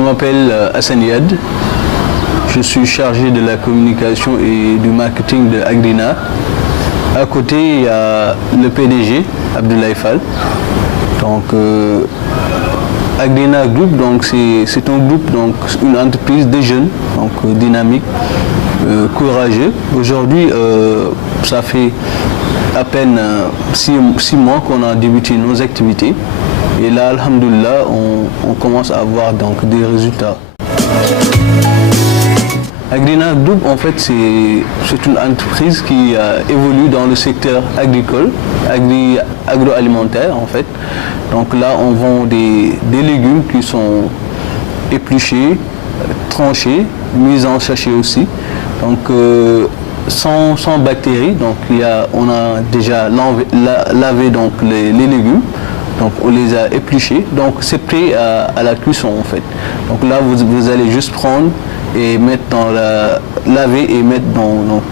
m'appelle Hassan Yad. Je suis chargé de la communication et du marketing de Agrina. À côté, il y a le PDG, Abdoulaye Fall. Donc, Agrina Group, donc c'est un groupe, donc une entreprise de jeunes, donc dynamique, courageux. Aujourd'hui, ça fait à peine 6 mois qu'on a débuté nos activités. Et là, alhamdoulilah, on commence à avoir donc des résultats. Agrina Group, en fait, c'est une entreprise qui évolue dans le secteur agricole, agroalimentaire, en fait. Donc là, on vend des légumes qui sont épluchés, tranchés, mis en sachet aussi. Donc, sans bactéries. Donc, on a déjà lavé donc, les légumes. Donc on les a épluchés, donc c'est prêt à la cuisson en fait. Donc là vous allez juste prendre et mettre dans laver et mettre dans, donc,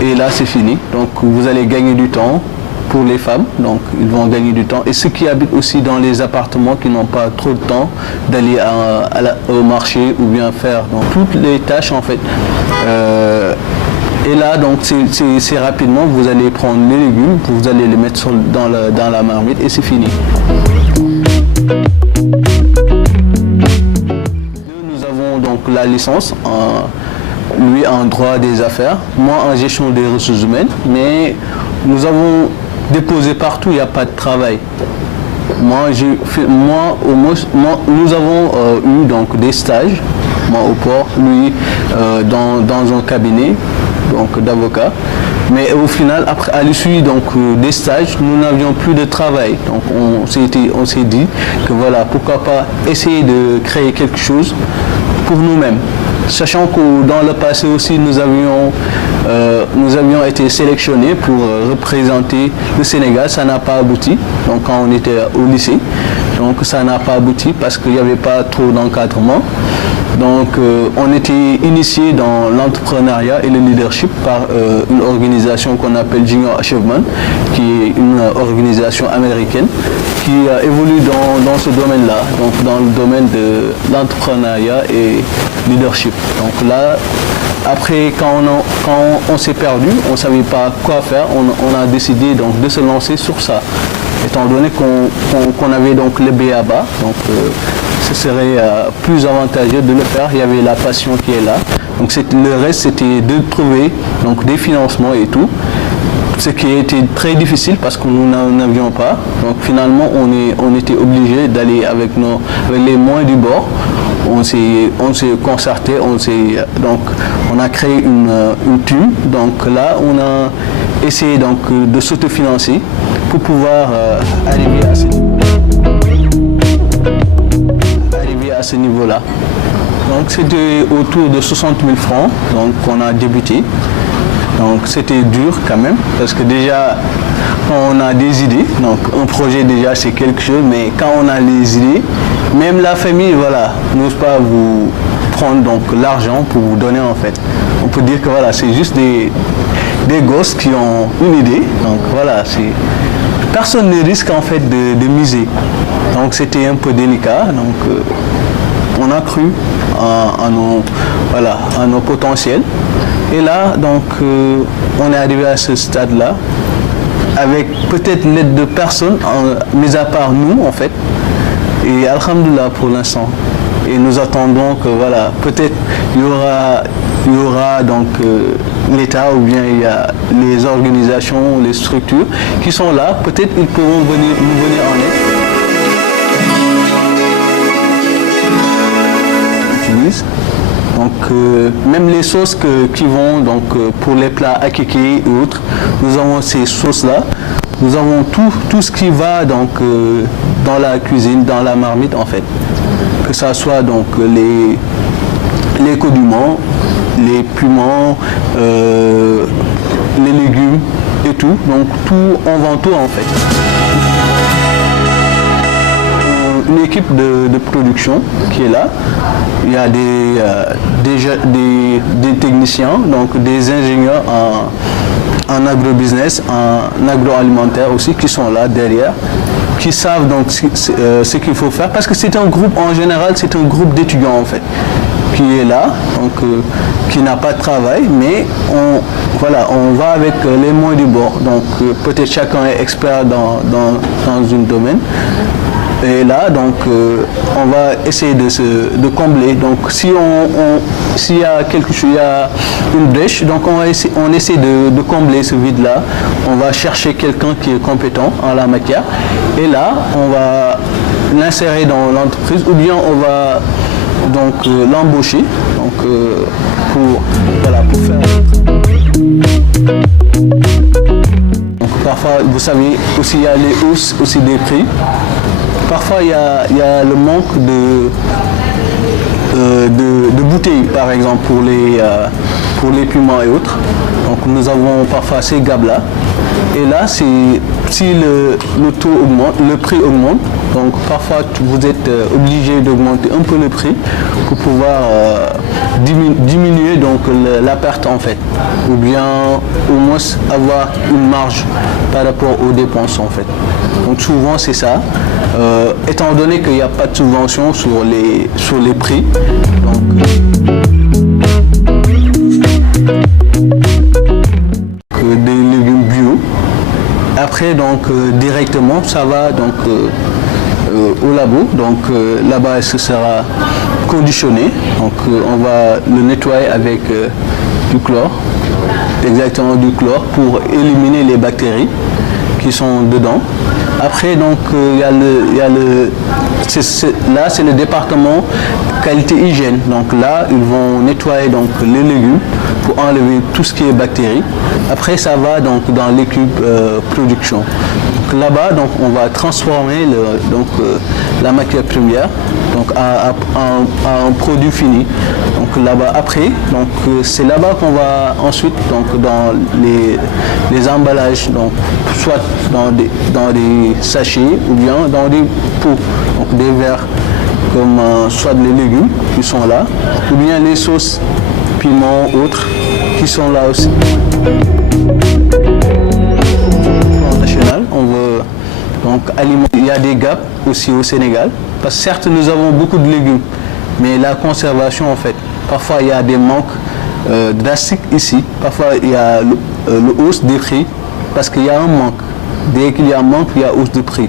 et là c'est fini. Donc vous allez gagner du temps pour les femmes, donc ils vont gagner du temps. Et ceux qui habitent aussi dans les appartements qui n'ont pas trop de temps d'aller au marché ou bien faire donc, toutes les tâches en fait. Et là, donc, c'est rapidement, vous allez prendre les légumes, vous allez les mettre dans la marmite et c'est fini. Nous avons donc la licence, lui en droit des affaires, moi en gestion des ressources humaines, mais nous avons déposé partout, il n'y a pas de travail. Nous avons eu donc des stages, moi au port, lui dans un cabinet d'avocat, mais au final, à l'issue des stages, nous n'avions plus de travail. Donc on s'est dit que voilà, pourquoi pas essayer de créer quelque chose pour nous-mêmes. Sachant que dans le passé aussi, nous avions été sélectionnés pour représenter le Sénégal. Ça n'a pas abouti, donc quand on était au lycée. Donc ça n'a pas abouti parce qu'il n'y avait pas trop d'encadrement. Donc on était initié dans l'entrepreneuriat et le leadership par une organisation qu'on appelle Junior Achievement, qui est une organisation américaine qui évolue dans ce domaine-là, donc dans le domaine de l'entrepreneuriat et leadership. Donc là, après, quand on s'est perdu, on ne savait pas quoi faire, on a décidé donc de se lancer sur ça. Étant donné qu'on avait donc le BABA, donc ce serait plus avantageux de le faire. Il y avait la passion qui est là. Donc le reste, c'était de trouver donc, des financements et tout. Ce qui était très difficile parce que nous n'en avions pas. Donc finalement, on était obligé d'aller avec les moyens du bord. On s'est concerté, on a créé une team. Donc là, on a essayé donc, de s'autofinancer pour pouvoir arriver à ce niveau-là. Donc c'était autour de 60 000 francs donc, qu'on a débuté. Donc c'était dur quand même, parce que déjà, on a des idées. Donc un projet déjà c'est quelque chose, mais quand on a les idées, même la famille, voilà, n'ose pas vous prendre donc l'argent pour vous donner en fait. On peut dire que voilà, c'est juste des gosses qui ont une idée. Donc voilà, personne ne risque en fait de miser. Donc c'était un peu délicat. Donc on a cru à nos potentiels. Et là, donc, on est arrivé à ce stade-là, avec peut-être l'aide de personne, mis à part nous, en fait. Et alhamdoulilah pour l'instant. Et nous attendons que, voilà, peut-être il y aura donc l'État ou bien il y a les organisations, les structures qui sont là. Peut-être ils pourront nous venir en aide. Donc même les sauces qui vont donc, pour les plats akiki et autres, nous avons ces sauces-là. Nous avons tout ce qui va donc, dans la cuisine, dans la marmite en fait. Que ça soit donc les condiments, les piments, les légumes et tout. Donc tout, on vend tout en fait. Une équipe de production qui est là. Il y a des techniciens, donc des ingénieurs en agrobusiness, en agroalimentaire aussi qui sont là derrière, qui savent donc ce qu'il faut faire, parce que c'est un groupe, en général, c'est un groupe d'étudiants en fait, qui est là, donc qui n'a pas de travail, mais on va avec les moyens du bord. Donc peut-être chacun est expert dans un domaine. Et là, donc, on va essayer de combler. Donc, s'il y a quelque chose, il y a une brèche, donc on essaie de combler ce vide-là. On va chercher quelqu'un qui est compétent en la matière. Et là, on va l'insérer dans l'entreprise, ou bien on va donc l'embaucher. Donc, pour faire. Donc, parfois, vous savez, aussi il y a les hausses aussi des prix. Parfois, il y a le manque de bouteilles, par exemple, pour les piments et autres. Donc, nous avons parfois ces gaps-là. Et là, si le taux augmente, le prix augmente, donc parfois vous êtes obligé d'augmenter un peu le prix pour pouvoir diminuer donc la perte en fait, ou bien au moins avoir une marge par rapport aux dépenses en fait. Donc souvent c'est ça. Étant donné qu'il n'y a pas de subvention sur les prix, donc des légumes bio. Après donc directement ça va donc au labo, donc là-bas ce sera conditionné, donc on va le nettoyer avec du chlore, exactement du chlore pour éliminer les bactéries qui sont dedans. Après donc là c'est le département qualité hygiène, donc là ils vont nettoyer donc les légumes pour enlever tout ce qui est bactéries. Après ça va donc dans l'équipe production. Donc là-bas donc on va transformer la matière première donc à un produit fini. Donc là-bas après donc c'est là-bas qu'on va ensuite donc dans les emballages, donc soit dans des sachets ou bien dans des pots, donc des verres comme soit les légumes qui sont là ou bien les sauces piments autres qui sont là aussi. National, on veut donc alimenter. Il y a des gaps aussi au Sénégal parce que certes nous avons beaucoup de légumes, mais la conservation en fait, parfois il y a des manques drastiques ici. Parfois il y a le hausse des prix parce qu'il y a un manque. Dès qu'il y a un manque, il y a hausse de prix.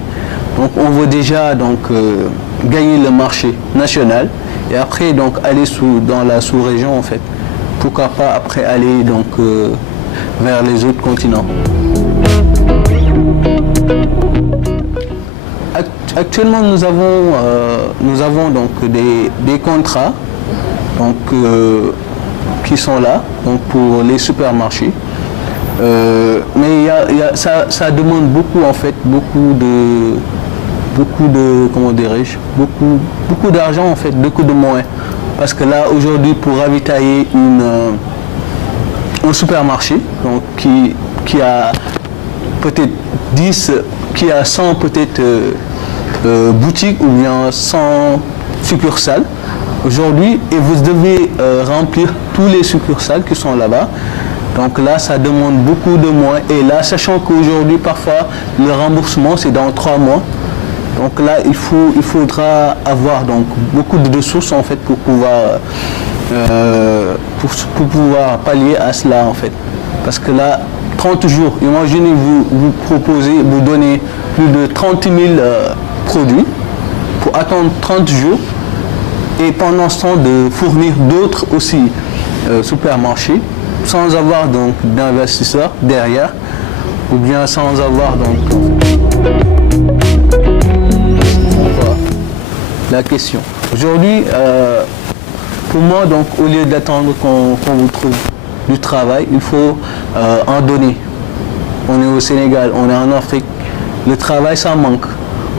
Donc on veut déjà donc gagner le marché national et après donc aller dans la sous-région en fait. Pourquoi pas après aller donc vers les autres continents. Actuellement nous avons donc des contrats donc qui sont là donc pour les supermarchés. Mais ça demande beaucoup en fait, beaucoup de comment dirais-je, beaucoup d'argent en fait, beaucoup de moyens. Parce que là aujourd'hui pour ravitailler un supermarché donc qui a peut-être 10, qui a 100 peut-être boutiques ou bien 100 succursales aujourd'hui et vous devez remplir tous les succursales qui sont là-bas. Donc là, ça demande beaucoup de moyens. Et là, sachant qu'aujourd'hui, parfois, le remboursement, c'est dans 3 mois. Donc là, il faudra avoir donc, beaucoup de ressources en fait, pour pouvoir pallier à cela en fait. Parce que là, 30 jours, imaginez vous donnez plus de 30 000 produits pour attendre 30 jours et pendant ce temps de fournir d'autres aussi supermarchés, sans avoir donc d'investisseurs derrière ou bien sans avoir donc la question. Aujourd'hui, pour moi donc au lieu d'attendre qu'on vous trouve du travail, il faut en donner. On est au Sénégal, on est en Afrique, le travail ça manque.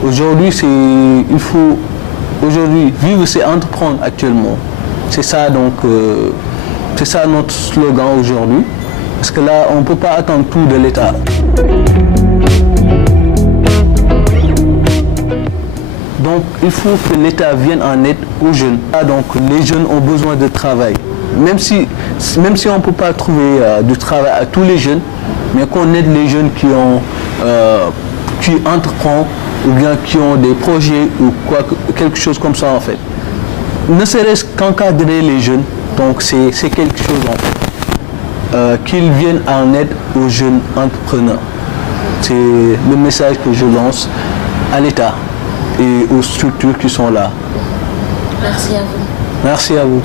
Aujourd'hui vivre c'est entreprendre actuellement. C'est ça donc c'est ça notre slogan aujourd'hui, parce que là, on ne peut pas attendre tout de l'État. Donc, il faut que l'État vienne en aide aux jeunes. Donc, les jeunes ont besoin de travail. Même si on ne peut pas trouver du travail à tous les jeunes, mais qu'on aide les jeunes qui entreprennent ou bien qui ont des projets ou quelque chose comme ça en fait. Ne serait-ce qu'encadrer les jeunes, donc c'est quelque chose en fait. Qu'ils viennent en aide aux jeunes entrepreneurs. C'est le message que je lance à l'État et aux structures qui sont là. Merci à vous. Merci à vous.